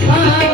Bye.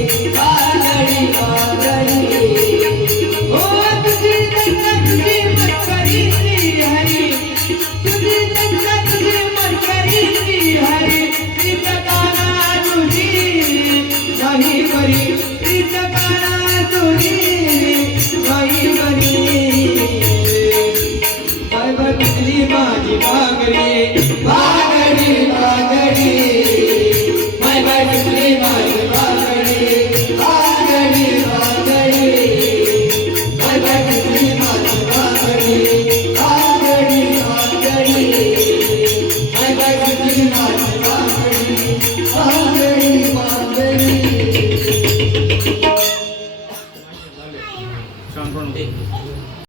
Bagdi Bagdi. Bye bye bye.